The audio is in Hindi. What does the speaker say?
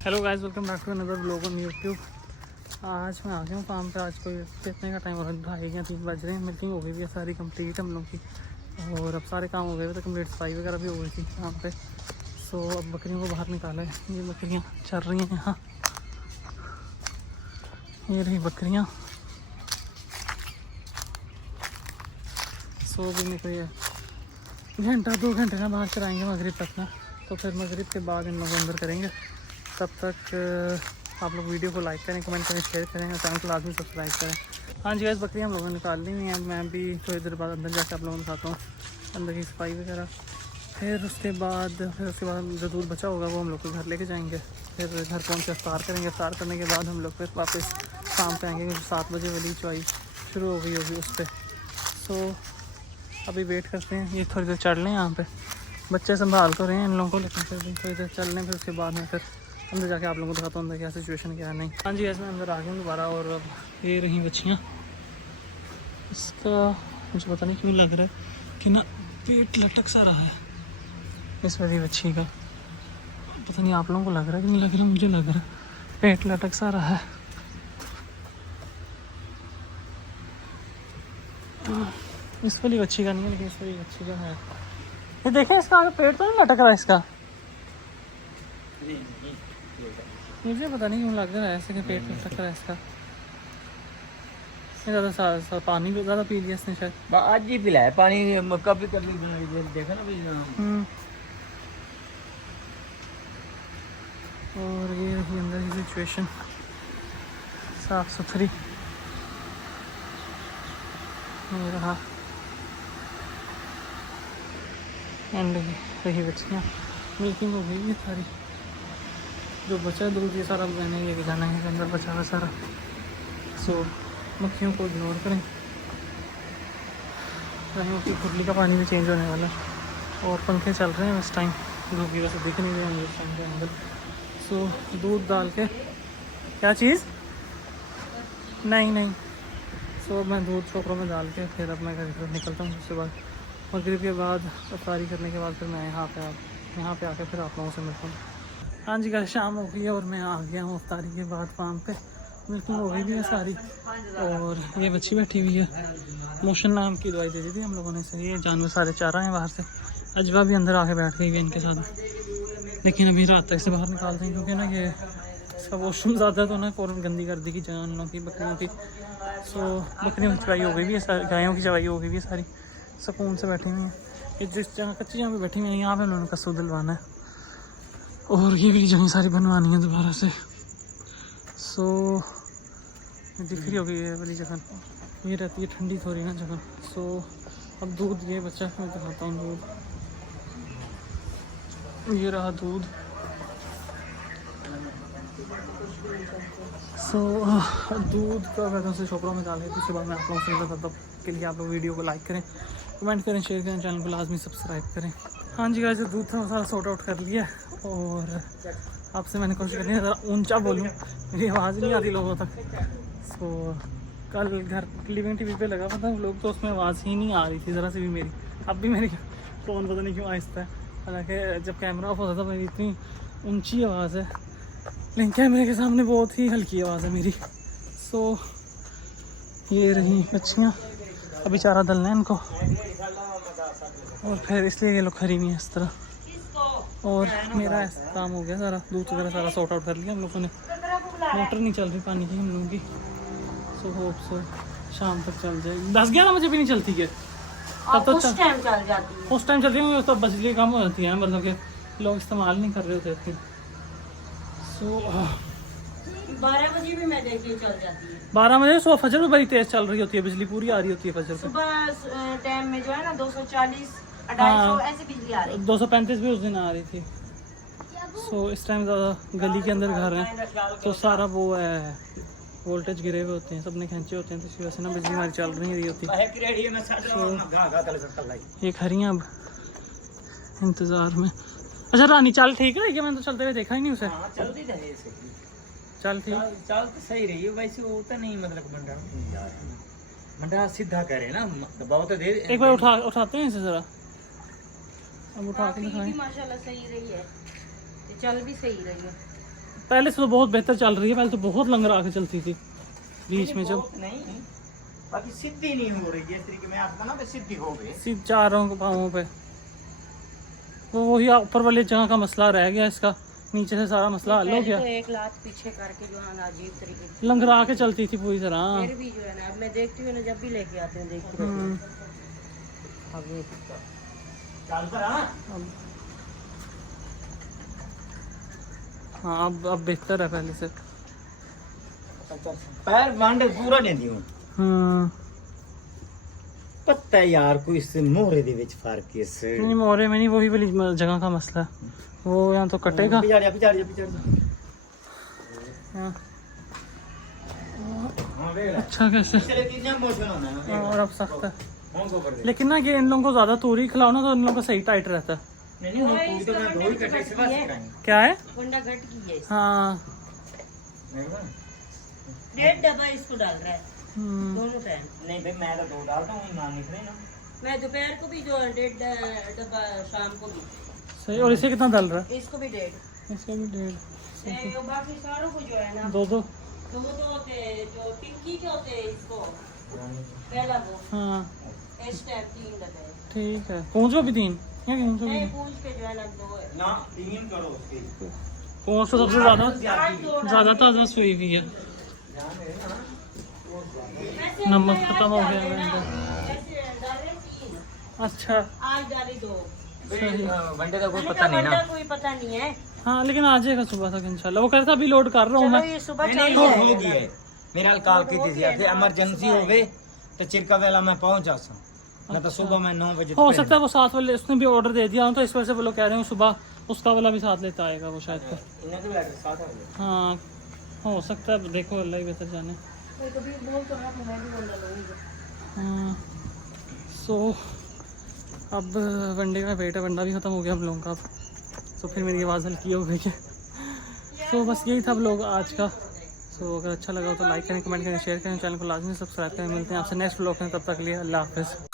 Hello guys, welcome back to another blog on YouTube. आज मैं आ गया हूँ फार्म पे। आज कोई कितने का टाइम हो रहा है, 2:30 या 3 बज रहे हैं। मीटिंग हो गई भी है सारी कंप्लीट हम लोग की, और अब सारे काम हो गए तो कंप्लीट, सफाई वगैरह भी हो गई थी यहाँ पे। सो अब बकरियों को बाहर निकाला है। ये बकरियाँ चल रही हैं यहाँ, ये रही बकरियाँ। सो भी निकली है, घंटा 2 घंटे ना बाहर चलाएँगे मगरिब तक ना, तो फिर मगरिब के बाद इन लोग अंदर करेंगे। तब तक आप लोग वीडियो को लाइक करें, कमेंट करें, शेयर करें और चैनल को लाजमी सब्सक्राइब करें। हाँ जी गाइस, बकरियाँ हम लोगों ने निकाल ली हुई हैं। मैं भी थोड़ी देर बाद अंदर जाकर आप लोगों को दिखाता हूँ अंदर की सफाई वगैरह। फिर उसके बाद जो दूध बचा होगा वो हम लोग को घर लेके जाएंगे। फिर घर पहुँच के इफ्तार करेंगे। इफ्तार करने के बाद हम लोग फिर वापस शाम पे आएंगे, क्योंकि 7 बजे वाली चवाई शुरू हो गई होगी उस पर। सो अभी वेट करते हैं, ये थोड़ी देर चढ़ लें। यहाँ पे बच्चे संभाल कर रहे हैं इन लोगों को, लेकिन फिर थोड़ी देर चल लें। फिर उसके बाद में फिर अंदर जाके आप लोगों को दिखाता हूँ अंदर क्या सिचुएशन क्या है नहीं। हाँ जी, ऐसे मैं अंदर आ गया हूँ दोबारा। और अब ये रही बच्चियाँ। इसका मुझे पता नहीं क्यों लग रहा है कि ना पेट लटक सा रहा है इस वाली बच्ची का। पता नहीं आप लोगों को लग रहा है कि नहीं लग रहा, मुझे लग रहा है पेट लटक सा रहा है। इस वाली बच्ची का नहीं है, लेकिन इस वाली बच्ची का है। ये देखें, इसका आगे पेट तो नहीं लटक रहा है इसका। मुझे पता नहीं क्यों लग रहा है ऐसे कि पेट लटक रहा है इसका। ज़्यादा पानी भी ज़्यादा पी लिया इसने शायद। आज ही पिलाया पानी, कभी कभी देखा ना भी। और ये रही अंदर की सिचुएशन, साफ सुथरी। ये रहा एंड रही बच्चियाँ। मिल्किंग हो गई है सारी। जो बचा दूध ये सारा मैंने ये जाना है, अंदर बचा हुआ सारा। सो मक्खियों को इग्नोर करें। कहीं की खुरली का पानी भी चेंज होने वाला है, और पंखे चल रहे हैं इस टाइम। धूप की वजह से दिख नहीं रहे हैं इस टाइम के अंदर। सो दूध डाल के क्या चीज़ नहीं। सो मैं दूध छोकरों में डाल के फिर अब मैं घर की तरफ निकलता हूँ। उसके बाद मगरिब के बाद अफ्तारी करने के बाद फिर मैं यहाँ पे आके फिर आप लोगों से मिलता हूँ। हाँ जी गाइस, शाम हो गई है और मैं आ गया हूँ अफ्तारी के बाद फार्म पे। मिल्किंग हो गई भी है सारी, और ये बच्ची बैठी हुई है। मोशन नाम की दवाई दे दी थी हम लोगों ने। सही है, जानवर सारे चाह रहे हैं बाहर से। अजवा भी अंदर आके बैठ गई है इनके साथ, लेकिन अभी रात तक से बाहर निकाल दें, क्योंकि ना ये इसका वॉशरूम ज़्यादा तो ना फ़ौरन गंदी कर दी की जानवरों की, बकरियों की। सो बकरियों की चवाई हो गई भी है, गायों की चवाई हो गई भी है सारी। सुकून से बैठी हुई हैं। ये जिस जगह कच्ची जगह पे बैठी हुई है, यहाँ पे उन्होंने कसूर दिलवाना है, और ये भी जगह सारी बनवानी है दोबारा से। सो दिख रही होगी ये वाली जगह, ये रहती है ठंडी थोड़ी ना जगह। सो अब दूध ये बच्चा मैं दिखाता हूँ। दूध ये रहा दूध। सो दूध का वैसे से छोकरों में डाल के उसके बाद मैं आप लोगों से मिलता तब के लिए आप लोग वीडियो को लाइक करें, कमेंट करें, शेयर करें, चैनल को लाजमी सब्सक्राइब करें। हाँ जी गाइस, दूध था सारा सॉर्ट आउट कर लिया, और आपसे मैंने कोशिश करनी है ज़रा ऊंचा बोलूँ, मेरी आवाज़ नहीं आती लोगों तक। सो कल घर लिविंग टीवी पे लगा था लोग, तो उसमें आवाज़ ही नहीं आ रही थी ज़रा से भी मेरी। अब भी मेरी फ़ोन पता नहीं क्यों आहिस्ता है, हालांकि जब कैमरा ऑफ होता था मेरी इतनी ऊंची आवाज़ है, लेकिन कैमरे के सामने बहुत ही हल्की आवाज़ है मेरी। सो ये रही बच्चियाँ, अभी चारा डालना है इनको, और फिर इसलिए ये लोग खरी नहीं है इस तरह। और मेरा ऐसा काम हो गया सारा, दूध वगैरह सारा सॉर्ट आउट कर लिया हम लोगों ने। मोटर नहीं चल रही पानी की हम लोगों की। सो होप सो शाम तक चल जाए। 10-11 बजे भी नहीं चलती है तब तो उस टाइम चल जाती है। उस टाइम चलती है, तो बिजली कम हो जाती है, मतलब कि लोग इस्तेमाल नहीं कर रहे होते इतनी। सो 12 बजे भी मैं देखी चल जाती है। 12 बजे सो फजर में बड़ी तेज चल रही होती है, बिजली पूरी आ रही होती है फजर पे। सुबह टाइम में जो है ना 240 250 ऐसे बिजली आ रही है। 235 भी उस दिन आ रही थी। सो इस टाइम ज़्यादा गली के अंदर घर हैं, तो सारा वो है वोल्टेज गिरे हुए होते हैं, सबने खींचे होते हैं, तो इसी वजह से ना बिजली हमारी चल नहीं रही होती। ये खरियाँ अब इंतज़ार में। अच्छा रानी चाल ठीक है क्या? मैंने तो चलते हुए देखा ही नहीं उसे। चल ठीक, चाल तो सही रही है वैसे, वो तो नहीं मतलब मंडा सीधा करे ना, बहुत दे। एक बार उठाते हैं इसे ज़रा, अब उठा के दिखाएं। माशाल्लाह सही रही है, चल भी सही रही है। पहले से तो बहुत बेहतर चल रही है, पहले तो बहुत लंगर के चलती थी बीच में, जब बहुत नहीं, बाकी सीधी नहीं हो रही है इस तरीके में, आपको ना सीधी हो गई। सीध चारों पाँवों पे, वो वही ऊपर वाली जगह का मसला रह गया, इसका नीचे से सारा मसला हल हो गया। तो एक लात पीछे करके जो है ना अजीब तरीके से लंगरा के चलती थी पूरी तरह। फिर भी जो है ना, अब मैं देखती हूँ ना, जब भी लेके आते हैं देखती रहती हम्म, हूँ। अब ये चल पर हाँ हाँ अब बेहतर है पहले से। पैर मांडे पूरा नहीं दियो पता है यार, कोई इससे मोहरे दे विच फर्क है से नहीं मोरे में नहीं, वही वाली जगह का मसला है, वो यहाँ तो कटेगा। पिछाड़ जा पिछाड़ जा पिछाड़ जा। हाँ, हां वे अच्छा कैसे चले कितना मोशन होना है और अब सख्त है, हां को कर दे। लेकिन ना ये इन लोगों को ज्यादा तूरी खिलाओ ना तो इन लोगों का सही टाइट रहता है। नहीं वो पूरी तो मैं दो ही कटे से बस कराएंगे। क्या है? वंडा घट की है, हाँ मेरे 1.5 डब्बा इसको डाल रहा है हम्म, दोनों टाइम। नहीं भाई मैं तो दो डालता हूं, ना निकले ना। मैं दोपहर को भी जो 1.5 डब्बा, शाम को भी, सही। और इसे कितना डल रहा है? इसको भी 1.5। इसका भी 1.5, बाकी सारों को जो है ना, 2-2। दो तो होते हैं जो पिंकी के होते हैं, इसको पहला वो हाँ इस टाइम 3 डब्बे, ठीक है। पूंछ में भी 3 क्या? पूंछ में नहीं भी पूंछ के जो है ना 2 है। ना तीन करो उसके पूंछ तो सबसे ज्यादा ताजा सुई हुई है। नमक खत्म हो गया है अंदर। ऐसे डाले 3, अच्छा आज डाली 2। वनडे का कोई पता नहीं ना। कोई पता नहीं है। हाँ, लेकिन आ जाएगा सुबह तक इंशाल्लाह। वो कह रहा था अभी लोड कर रहा हूँ चलो मैं। ये सुबह नहीं चल नहीं जाएगा। हो गई है मेरा कॉल की थी फिर इमरजेंसी हो गई तो चिरका वेला मैं पहुंच जासा, मैं तो सुबह में 9 बजे हो सकता है वो साथ वाले उसने भी ऑर्डर दे दिया हो, तो इस वजह से वो लोग कह रहे हैं सुबह उसका वाला भी साथ लेता आएगा वो शायद फिर। इन्हें तो लगे साथ आ गए। हाँ हो सकता है, देखो अल्लाह ही बेहतर जाने। कभी बोल तो रहा था मैं भी वंडा लूंगी। हाँ सो अब वनडे का वेट है, वनडा भी ख़त्म हो गया हम लोगों का अब। तो फिर मेरी आवाज़ हल्की हो गई है। तो बस यही था व्लॉग आज का। सो अगर अच्छा लगा हो तो लाइक करें, कमेंट करें, शेयर करें, चैनल को लाजमी सब्सक्राइब करें। मिलते हैं आपसे नेक्स्ट व्लॉग में, तब तक के लिए अल्लाह हाफ़िज़।